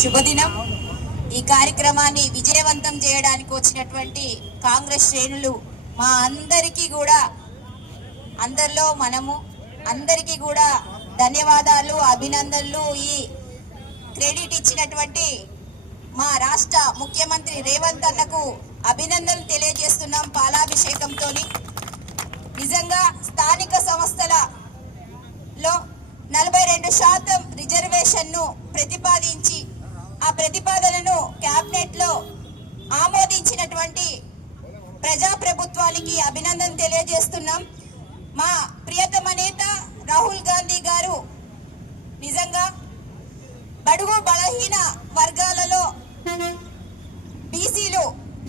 శుభదినం. ఈ కార్యక్రమాన్ని విజయవంతం చేయడానికి వచ్చినటువంటి కాంగ్రెస్ శ్రేణులు మా అందరికీ కూడా అందరిలో మనము అందరికీ కూడా ధన్యవాదాలు అభినందనలు. ఈ క్రెడిట్ ఇచ్చినటువంటి మా రాష్ట్ర ముఖ్యమంత్రి రేవంత్ అన్నకు అభినందనలు తెలియజేస్తున్నాం పాలాభిషేకంతో నిజంగా స్థానిక సంస్థలలో నలభై రెండు శాతం రిజర్వేషన్ను ప్రతిపాదించి ఆ ప్రతిపాదనను క్యాబినెట్లో ఆమోదించినటువంటి ప్రజాప్రభుత్వానికి అభినందన తెలియజేస్తున్నాం. మా ప్రియతమ నేత రాహుల్ గాంధీ గారు నిజంగా బడుగు బలహీన వర్గాలలో బీసీలు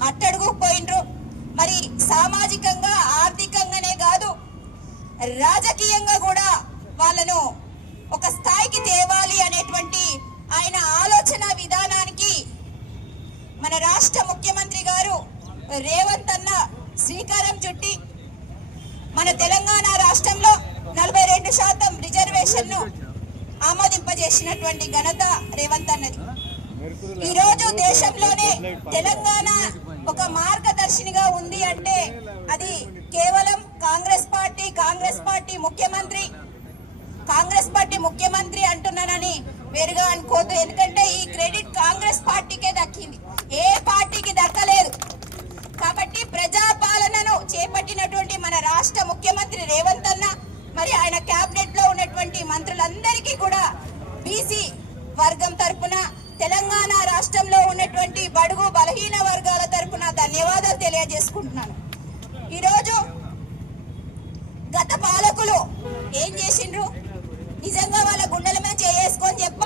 అట్టడుగు పోయినరు మరి సామాజికంగా ఆర్థికంగానే కాదు రాజకీయంగా కూడా వాళ్ళను ఒక స్థాయికి తేవాలి అనేటువంటి ఆయన ఆలోచన విధానానికి మన రాష్ట్ర ముఖ్యమంత్రి గారు రేవంత్ అన్న శ్రీకారం చుట్టి మన తెలంగాణ రాష్ట్రంలో నలభై రెండు శాతం రిజర్వేషన్ను ఆమోదింపజేసినటువంటి ఘనత రేవంత్ అన్నది. ఈరోజు దేశంలోనే తెలంగాణ ఒక మార్గదర్శినిగా ఉంది అంటే అది కేవలం కాంగ్రెస్ పార్టీ కాంగ్రెస్ పార్టీ ముఖ్యమంత్రి కాంగ్రెస్ పార్టీ ముఖ్యమంత్రి అంటున్నానని వేరుగా అనుకోవద్దు ఎందుకంటే ఈ క్రెడిట్ కాంగ్రెస్ పార్టీకే దక్కింది. ఏ పార్టీకి దక్కలేదు. కాబట్టి ప్రజాపాలనను చేపట్టినటువంటి మన రాష్ట్ర ముఖ్యమంత్రి రేవంత్ అన్న మరి ఆయన క్యాబినెట్లో ఉన్నటువంటి మంత్రులందరికీ కూడా బీసీ వర్గం తరపున తెలంగాణ రాష్ట్రంలో ఉన్నటువంటి బడుగు బలహీన వర్గాల తరపున ధన్యవాదాలు తెలియజేసుకుంటున్నాను. ఈరోజు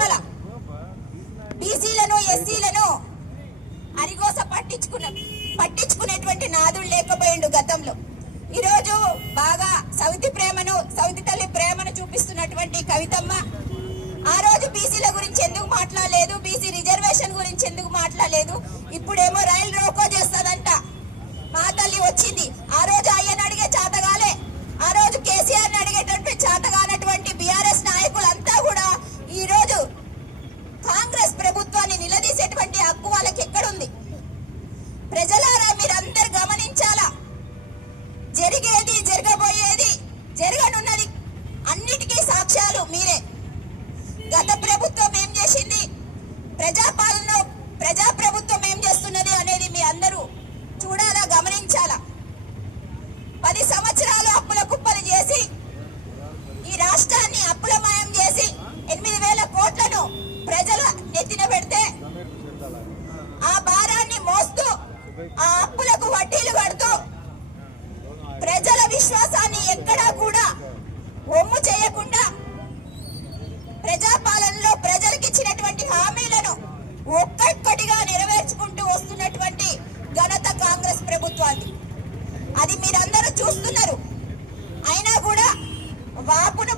చేసుకొని బీసీలను ఎస్సీలను అరిగోస పట్టించుకున్న పట్టించుకునేటువంటి నాదుడు లేకపోయిండు గతంలో. ఈరోజు బాగా సౌతి ప్రేమను సౌతి తల్లి ప్రేమను చూపిస్తున్నటువంటి కవితమ్మ. ఆ రోజు బీసీల గురించి ఎందుకు మాట్లాడలేదు? బీసీ రిజర్వేషన్ గురించి ఎందుకు మాట్లాడలేదు? ఇప్పుడేమో రైలు రోకో చేస్తారు చేసింది. ప్రజాపాలన ప్రజా ప్రభుత్వం ఏం చేస్తున్నది అనేది మీ అందరూ చూడాలా గమనించాలా? పది సంవత్సరాలు అప్పుల కుప్పలు చేసి ఈ రాష్ట్రాన్ని అప్పులమయం చేసి ఎనిమిది వేల కోట్లను ప్రజల నెత్తిన పెడితే ఆ భారాన్ని మోస్తూ ఆ అప్పులకు వడ్డీలు పడుతూ ప్రజల విశ్వాసాన్ని ఎక్కడా కూడా ఒమ్ము చేయకుండా ప్రజా వస్తున్నారు అయినా కూడా వాపును